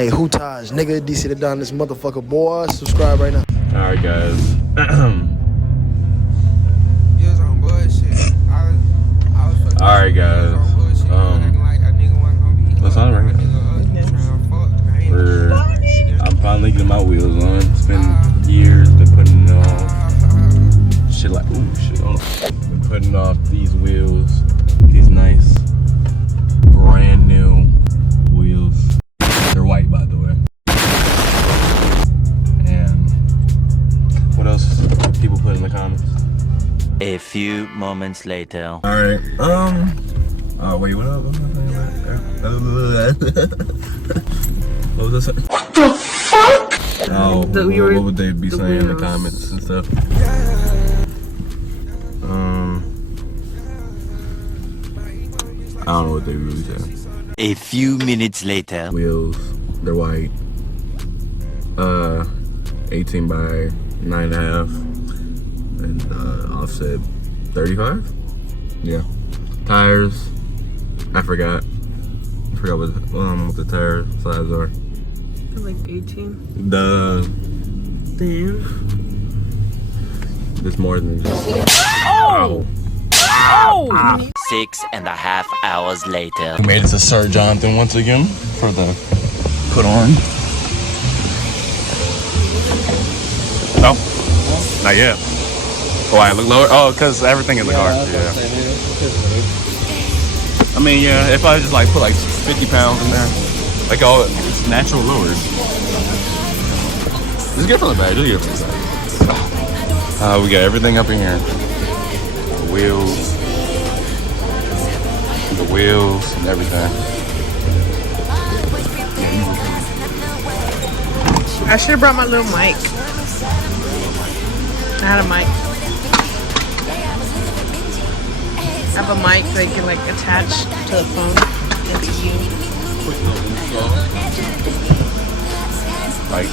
Hey, who ties? Nigga, DC the Don, this motherfucker, boy. Subscribe right now. Alright, guys. Alright, guys. What's on right now? I'm finally getting my wheels on. It's been years, been putting off shit like, ooh, shit, hold on. Been putting off these wheels, these nice, brand new wheels. They're white, by the way. And what else people put in the comments? A few moments later. Alright, wait, what else? What was I saying? What the fuck? Oh, what would they be saying in the comments and stuff? I don't know what they really say. A few minutes later. Wheels, they're white. 18 by 9.5. And offset 35? Yeah. Tires, I forgot what the tire size are. Like 18. Damn. There's more than just. Oh! Oh! 6.5 hours later. We made it to Sir Jonathan once again for the put on. No, not yet. Why, look lower? Oh, because everything in the car. Yeah. I mean, yeah, if I just like put like 50 pounds in there, like all it's natural lowers. Just get from the back, just get from the back. We got everything up in here. The wheels and everything. I should have brought my little mic. I had a mic. I have a mic that you can like attach to the phone and to you. Like,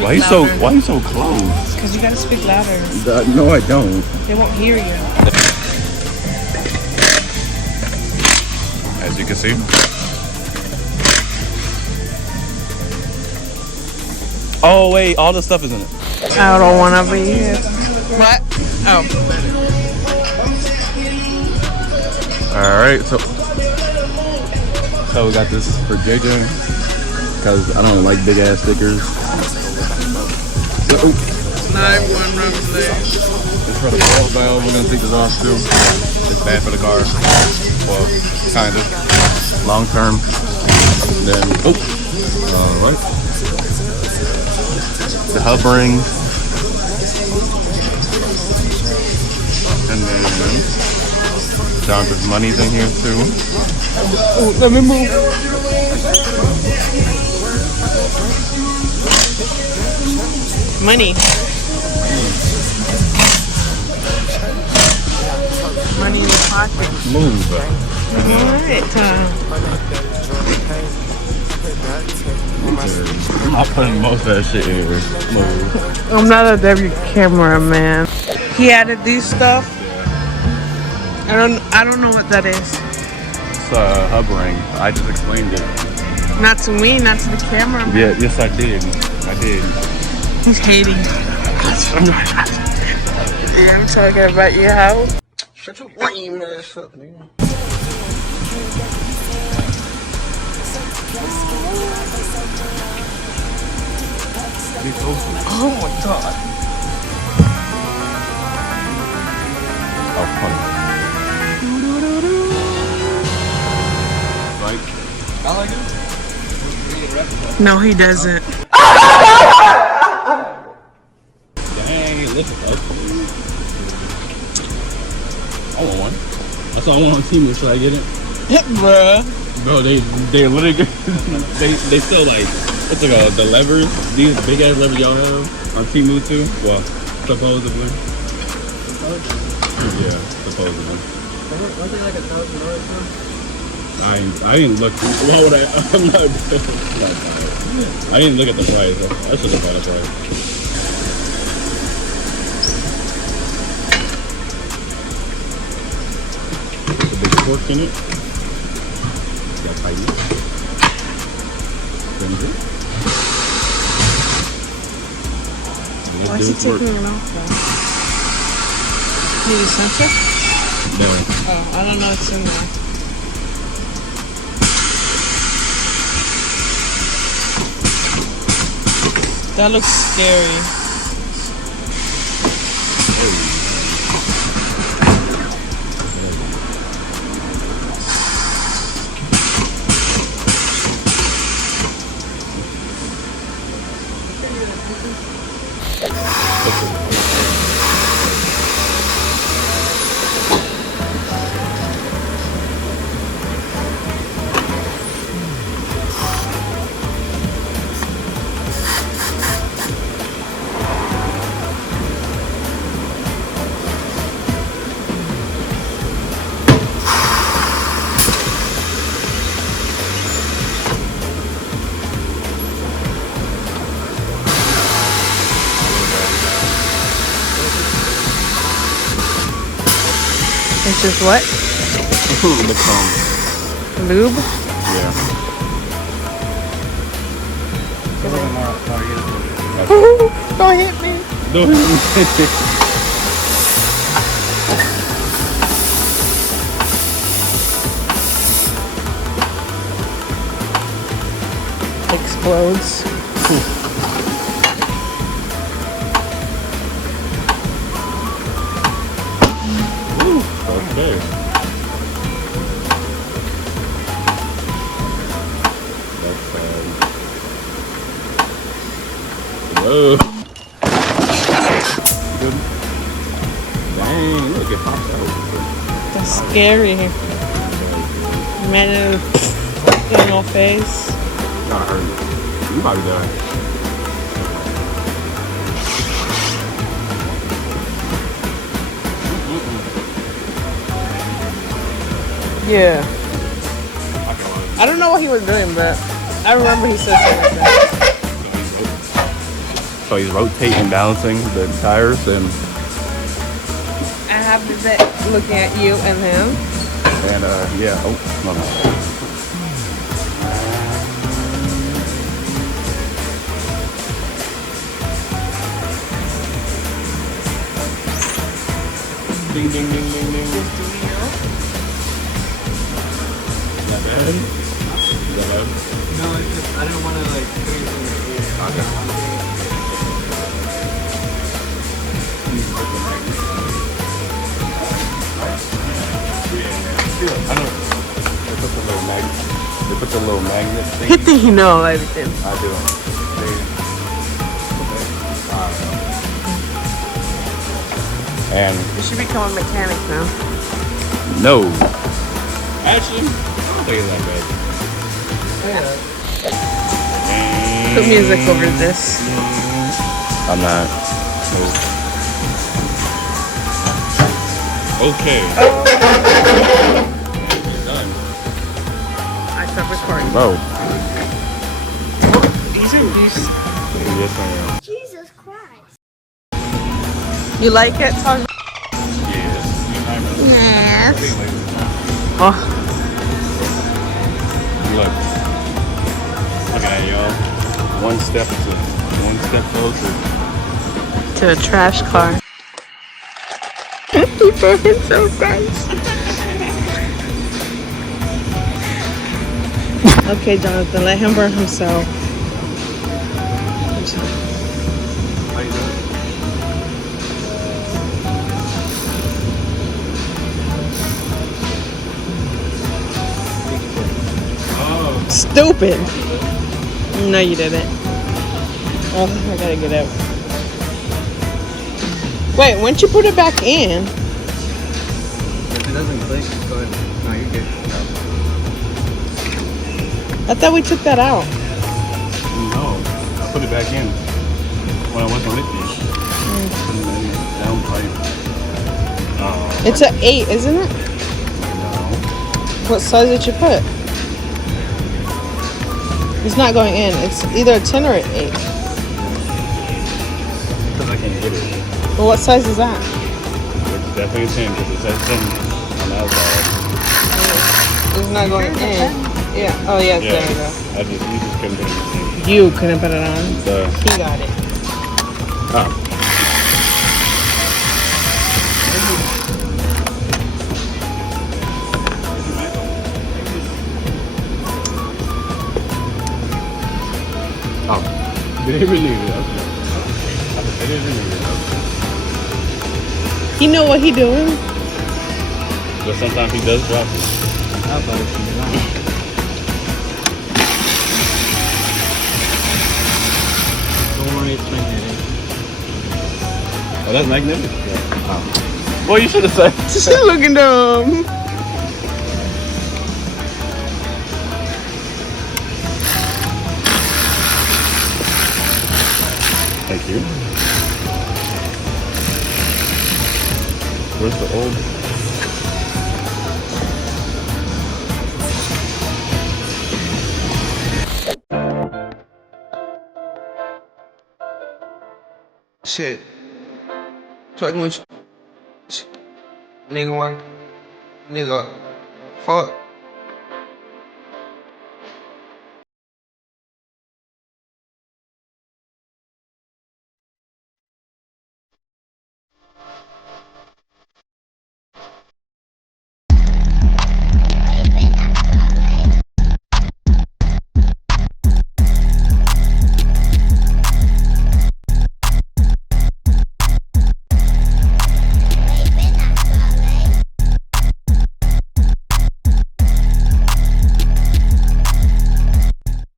why are you so close? Because you gotta speak louder. No, I don't. They won't hear you. As you can see. Oh wait, all this stuff is in it. I don't want to be here. What? Oh. Alright, so we got this for JJ because I don't like big ass stickers. So, It's for the ball valve, we're gonna take this off too. It's bad for the car. Well, kind of. Long term. Then, alright. The hub ring. And then Jonathan's money's in here too. Ooh, let me move. Money. Money in your pocket. Move. Alright. I'm putting most of that shit in here. Move. I'm not a W cameraman. He added these stuff. I don't know what that is. It's a hub ring. I just explained it. Not to me, not to the camera. Yeah, yes I did. I did. He's hating. Yeah, I'm talking about your house. Shut your lame ass up, nigga. Oh my god. Oh, funny. Like, I like it. No, he doesn't. Dang, listen up. I want one. That's all I want on Temu. Should I get it? Yep, bruh. Bro, they literally they still like what's it called? The levers, these big ass levers y'all have on Temu too. Well, supposedly. Yeah, supposedly. Wasn't it like $1,000? I didn't look. Why would I? I'm not. I didn't look at the price. I should have bought a price. There's a big fork in it. Got tighten. Why is he taking it off though? Need a sensor? No. Oh, I don't know what's in there. That looks scary. It's just what? The comb. Lube? Yeah. Don't hit me. Don't hit me. Explodes. Okay. That's bad. Whoa. Good. Dang, look, it popped out. That's scary. Imagine in your face. Not hurt. You might be done. Yeah. I don't know what he was doing, but I remember he said something like that. So he's rotating, balancing the tires, and I have the vet looking at you and him. yeah. Oh, no. Ding, ding, ding, ding, ding. Is that bad? Is that bad? No, it's just, I didn't want to like put it in your ear. Okay. I know. They put the little magnet thing. He think he know everything. I do. And You should become a mechanic now. no. Actually, I don't think it's that bad. Put music over this. I'm not. Okay. You're done. I stopped recording. Bro. These are these. Yes, I am. Jesus Christ. You like it? Talk. Yes. Yes. Oh, Look. Look at y'all. One step closer. to a trash car. You're fucking so nice. Okay, Jonathan, let him burn himself. How you doing? Oh. Stupid. No, you didn't. Oh, I gotta get out. Wait, when you put it back in? If it doesn't click, go ahead. No, you're good. I thought we took that out. No. I put it back in when I wasn't with you. Down pipe. Oh. It's an 8, isn't it? No. What size did you put? It's not going in. It's either a 10 or an 8. Because I can't get it. Well, what size is that? It's definitely a 10 because it says 10 on the outside. It's not going in. Yeah. Oh, yes, Yeah. there we go. You just couldn't put anything. You couldn't put it on. So, He got it. oh. Oh. They didn't even need it. Okay. They didn't even need it. Okay. He know what he doing. But sometimes he does drop it. I thought it was on. Don't worry, it's magnetic. Oh, that's magnetic? Yeah. Oh. Boy, you should have said. She looking dumb. Thank you. Where's the old? Shit. Fucking with you. Nigga, what? Nigga. Fuck.